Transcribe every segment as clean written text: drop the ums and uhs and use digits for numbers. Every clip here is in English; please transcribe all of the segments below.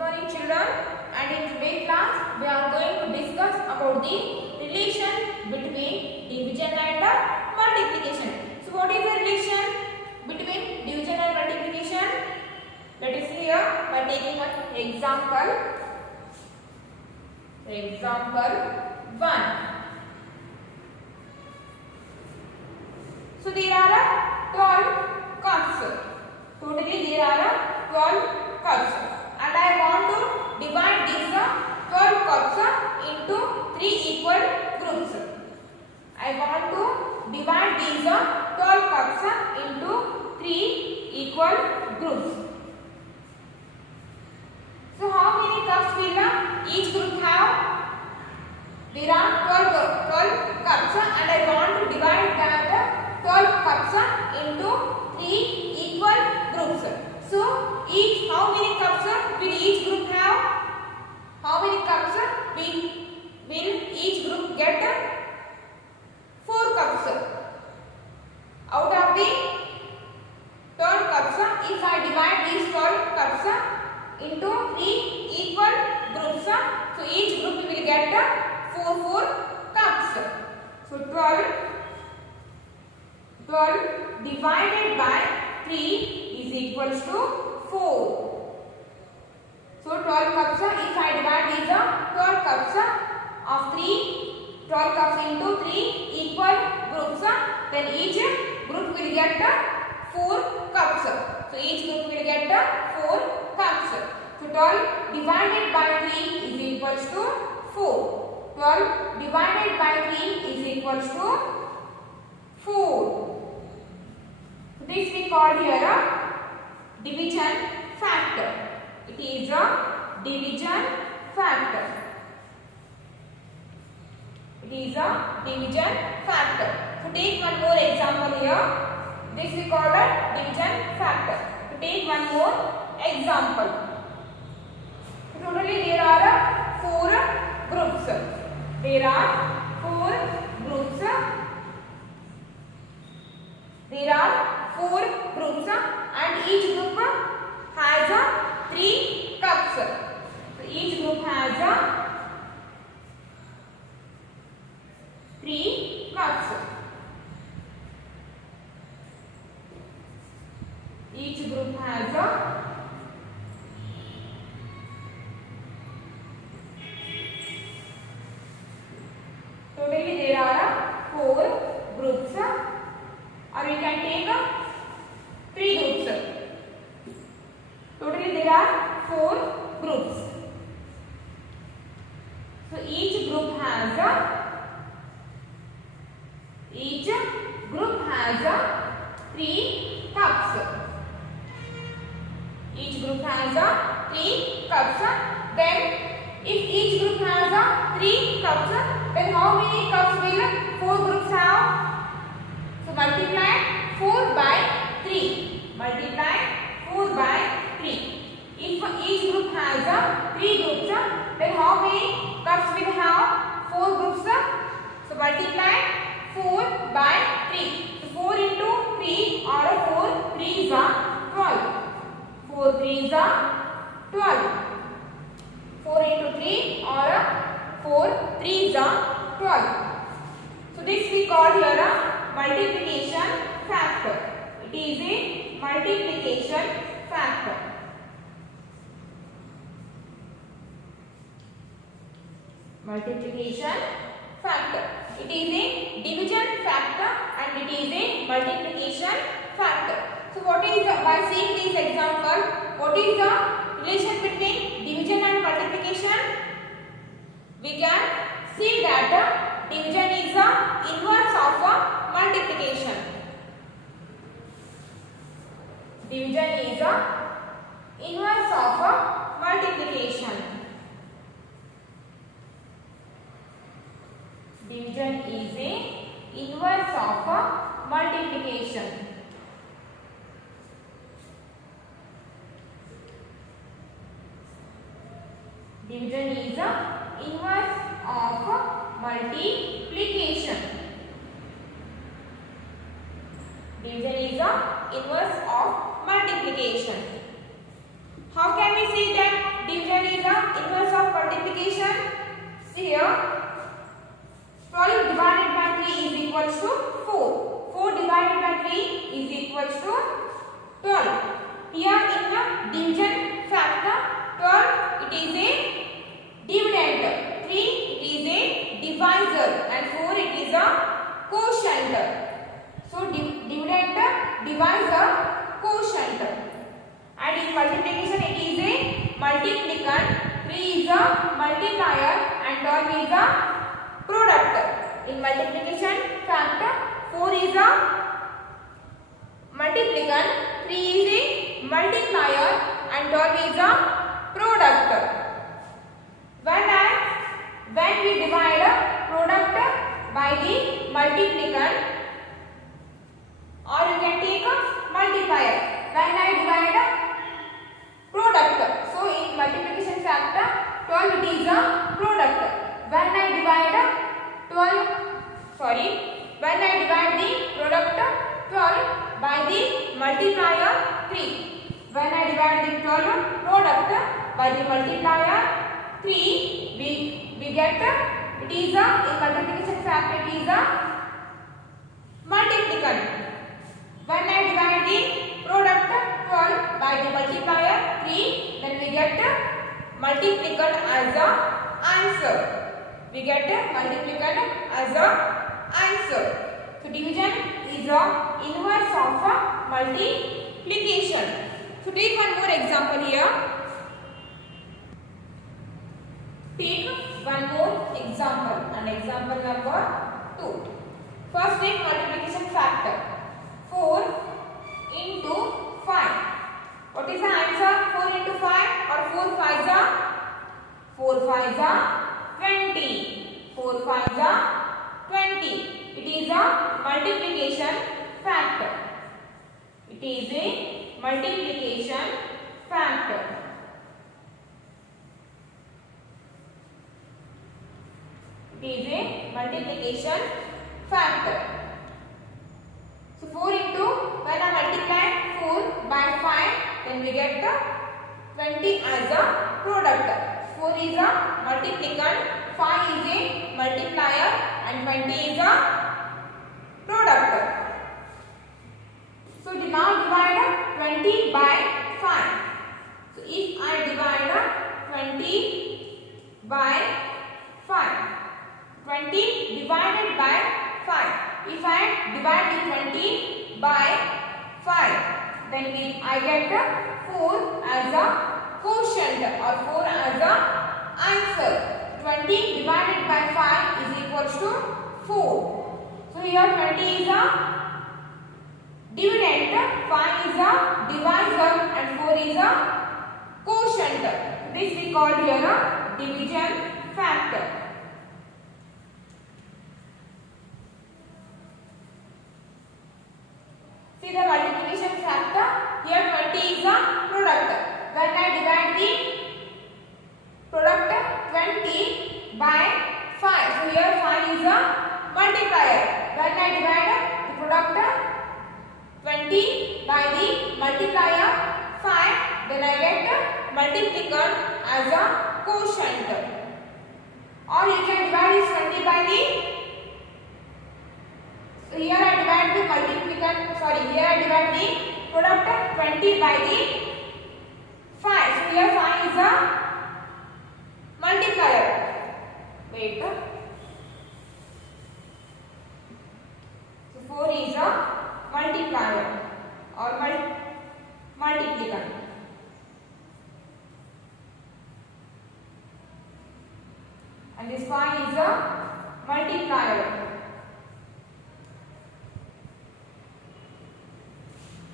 morning children, and in today's class we are going to discuss about the relation between division and multiplication. So what is the relation between division and multiplication? Let us see here by taking an example. Example 1. So there are 12 cups. Totally there are 12 cups, and I want to divide these 12 cups into 3 equal groups. I want to divide these 12 cups into 3 equal groups. So how many cups will each group have? There are 12 cups, and I want to divide that 12 cups into 3 equal groups. So how many cups will each group have? How many cups will each group get? 4 cups. Out of the 12 cups, if I divide these 12 cups into 3 equal groups, so each group will get 4 cups. So 12 divided by 3 is equals to 4. So 12 cups, if I divide these 12 cups of 12 cups into 3 equal groups, then each group will get 4 cups. So each group will get 4 cups. So 12 divided by 3 is equals to 4. 12 divided by 3 is equals to 4. This we call here a division factor. It is a division factor. It is a division factor. So take one more example here. This we call a division factor. So take one more example. Totally there are 4 groups. There are 4 groups. There are 4 groups, and each group has 3 cups. So each group has 3 cups. Each group has totally there are 4 groups, or we can take 3 groups. Totally there are 4 groups. So each group has 3 cups. Each group has 3 cups. Then if each group has 3 cups, then how many cups will 4 groups have? So multiply 4 by 3. Multiply 4 by 3. If each group has 3 groups, then how many cups will have 4 groups? So multiply 4 by 3. So 4 into 3 or 4 3s are 12. 4 3s are 12. 4 into 3 or 4 3s are 12. So this we call here a multiplication factor. It is a multiplication factor. Multiplication factor. It is a division factor and it is a multiplication factor. So what is by seeing this example, what is the relation between division and multiplication? We can see that division is the inverse of multiplication. Division is the inverse of multiplication. Division is a inverse of multiplication. Division is a inverse of multiplication. Division is the inverse of multiplication. How can we say that division multiplication it is a multiplicand, 3 is a multiplier and 12 is a product. In multiplication factor 4 is a multiplicand, 3 is a multiplier and 12 is a product. When we divide a product by the multiplicand, or you can take a multiplier. When I divide a product, so in multiplication factor 12 it is a product. When I divide the product 12 by the multiplier 3. When I divide the 12 product by the multiplier 3, we get it is a, in multiplication factor it is a multiplicand. When I divide the product 12 by the multiplier 3, then we get multiplicand as a answer. We get multiplicand as a answer. So division is a inverse of a multiplication. So take one more example here. Take one more example, and example number 2. First take multiplication factor. 4 into 5. What is the answer? 4 into 5 or 4 5s are? 4 5s are 20. 4 5s are 20. It is a multiplication factor. It is a multiplication factor. It is a multiplication factor. So 4 into, when I multiply 4 by 5, then we get the 20 as a product. 4 is a multiplicand, 5 is a multiplier and 20 is a product. So now divide 20 by 5. So if I divide 20 by 5, 20 divided by 5. If I divide the 20 by 5, then I get 4 as a quotient or 4 as a answer. 20 divided by 5 is equals to 4. So here 20 is a dividend, 5 is a divisor and 4 is a quotient. This we call here a division factor. See the multiplication factor. Here 20 is a product. When I divide the product 20 by 5. So here 5 is a multiplier. When I divide the product 20 by the multiplier 5, then I get multiplicand as a quotient. Or you can divide this 20 by the, so here I divide the multiplicand, here I divide the product 20 by the 5. So here 5 is a multiplier. Wait. So 4 is a multiplier or multiplicand. And this 5 is a multiplier.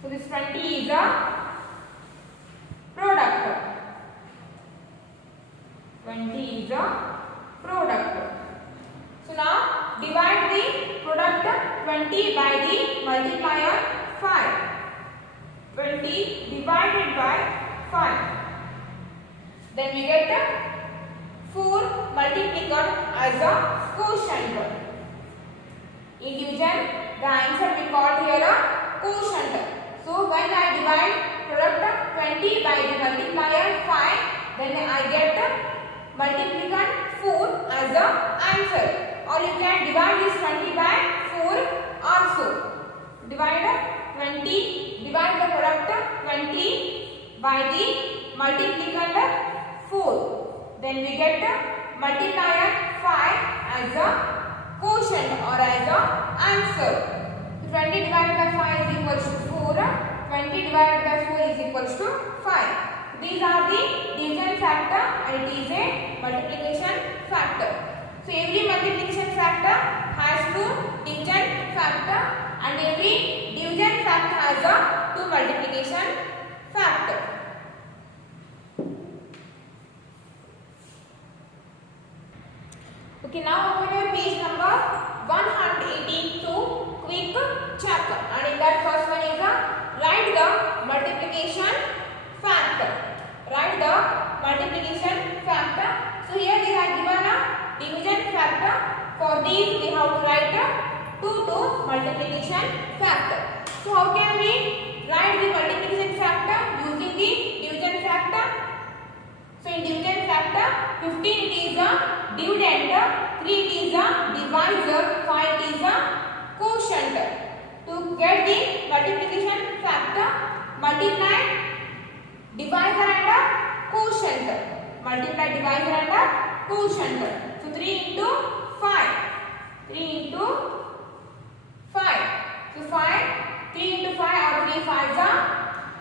So this 20 is a product. 20 is a product. So now divide the product 20 by the multiplier 5. 20 divided by 5. Then we get 4 multiplicand as a quotient. In division, the answer we call here a quotient. So when I divide product 20 by the multiplier 5, then I get multiplicand 4 as the answer. Or you can divide this 20 by 4 also. Divide the product 20 by the multiplicand 4. Then we get multiplier 5 as a quotient or as a answer. 20 divided by 5 is equals to 4. 20 divided by 4 is equals to 5. These are the division factor and it is a multiplication factor. So every multiplication factor has two division factor and every division factor has a two multiplication factor. Okay, now open your page number 118 to quick chapter, and in that first one is write the multiplication factor. Write the multiplication factor. So here they have given a division factor. For these we have to write 2 to multiplication factor. So how can we write the multiplication factor using the division factor? So in division factor, 15 it is a dividend, 3 it is a divisor, 5 it is a quotient. To get the multiplication factor, multiply divisor and a quotient. Multiply divisor and a quotient. So 3 into 5. 3 into 5. So 3 into 5 or 3 5s are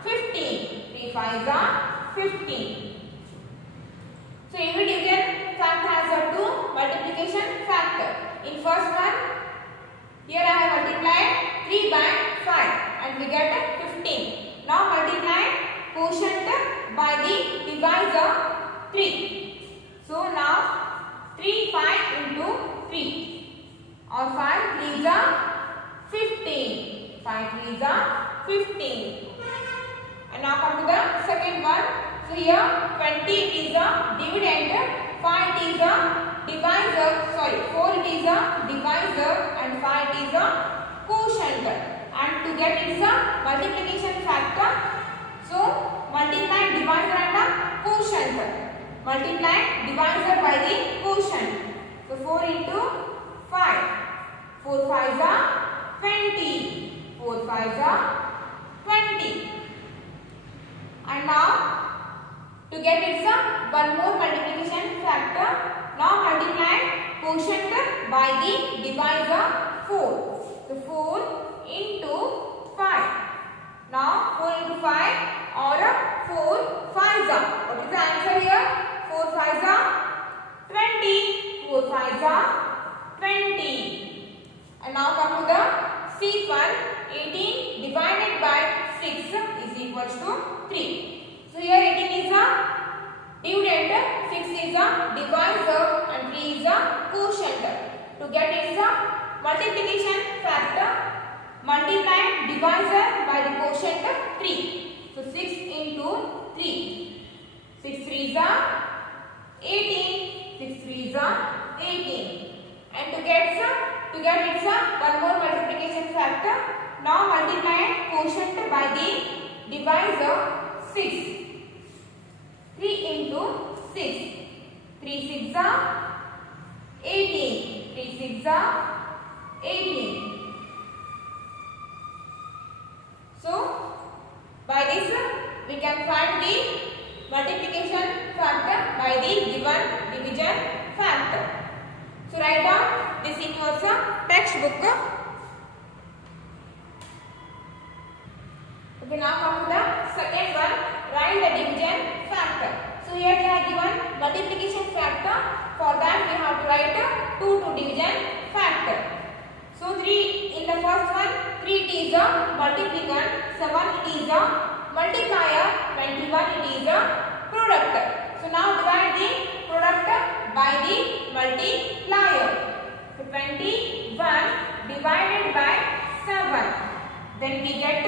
15. 3 5s are 15. So every division factor has a two multiplication factor. In first one, here I have multiplied 3 by 5 and we get 15. Now multiply quotient by the divisor 3. So now 3 5 into 3 or 5 3s are 15. 5 3s are 15. And now come to the second one. So here 20 it is a dividend, 5 it is a divisor, 4 it is a divisor and 5 it is a quotient. And to get its multiplication factor, so multiply divisor and a quotient. Multiply divisor by the quotient. So 4 into 5. 4 5s are 20. 4 5s are 20. And now to get its one more multiplication factor, now multiply quotient by the divisor 4. So 4 into 5. Now 4 into 5 or 4 5s are. What is the answer here? 4 5s are 20. 4 5s are 20. And now come to the sixth one. 18 divided by 6 is equals to 3. So here 18 is a dividend, 6 is a divisor and 3 is a quotient. To get its multiplication factor, multiply divisor by the quotient 3. So 6 into 3. 6 3s are 18. 6 3s are 18. And to get its one more multiplication factor, now multiply quotient by the divisor 6. 3 into 6. 3 6s are 18. 3 6s are 18. So by this we can find the multiplication factor by the given division factor. So write down this in your textbook. Okay, now come to the second one. Write the division factor. So here they are given multiplication factor. For that we have to write 2 to division factor. So 3 in the first one, 3 it is a multiplicand, 7 it is a multiplier, 21 it is a product. So now divide the product by the multiplier. So 21 divided by 7. Then we get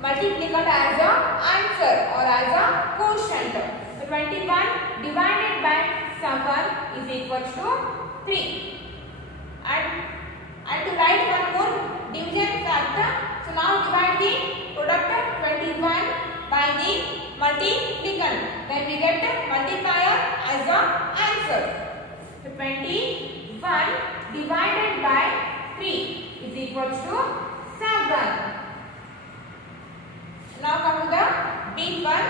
multiplicand as a answer or as a quotient. So 21 divided by 7 is equals to 3. And to write one more division factor, so now divide the product 21 by the multiplicand. Then we get multiplier as a answer. So 21 divided by 3 is equals to 7. Now come to the big one.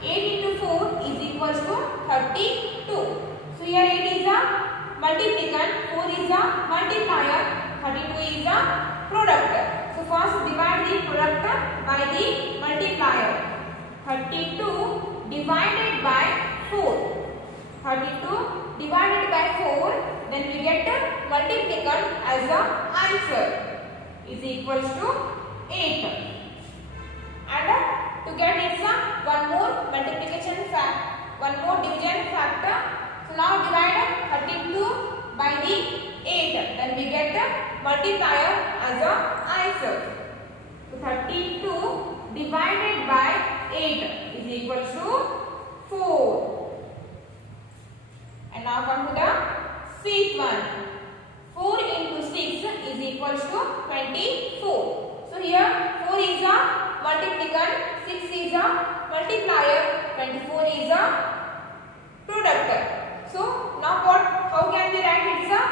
8 into 4 is equals to 32. So here 8 is a multiplicand, 4 is a multiplier, 32 is a product. So first divide the product by the multiplier. 32 divided by 4. 32 divided by 4, then we get the multiplier as the answer is equals to 8. And to get its one more multiplication fact, one more division factor. So now divide 32 by the 8, then we get the multiplier as the answer. So 32 divided by 8 is equals to 4. And now come to the sixth one. 4 into 6 is equals to 24. So here 4 is a multiplier, 6 is a multiplier, 24 is a product. So now how can we write it's a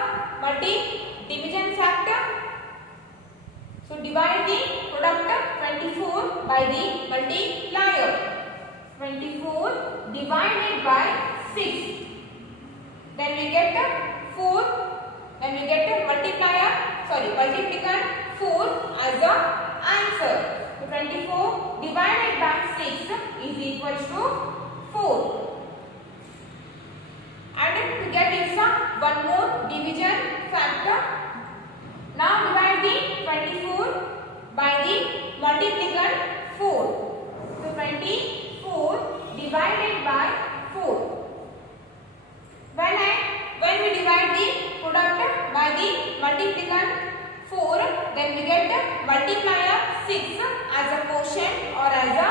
multi-division factor? So divide the product 24 by the multiplier. 24 divided by 6. Then we get 4. Then we get multiplier 4 as the answer. So 24 divided by 6 is equals to 4. And to get its one more division factor. Now divide the 24 by the multiplier 4. So 24 divided by 4. When we divide the product by the multiplier 4, then we get multiplier 6 as a quotient or as a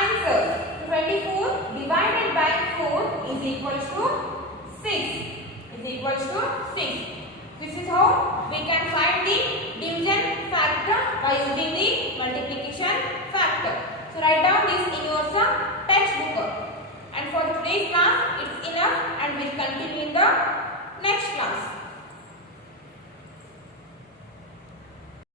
answer. 24 divided by 4 is equals to 6. This is how we can find the division factor by using the multiplication factor. So write down this in your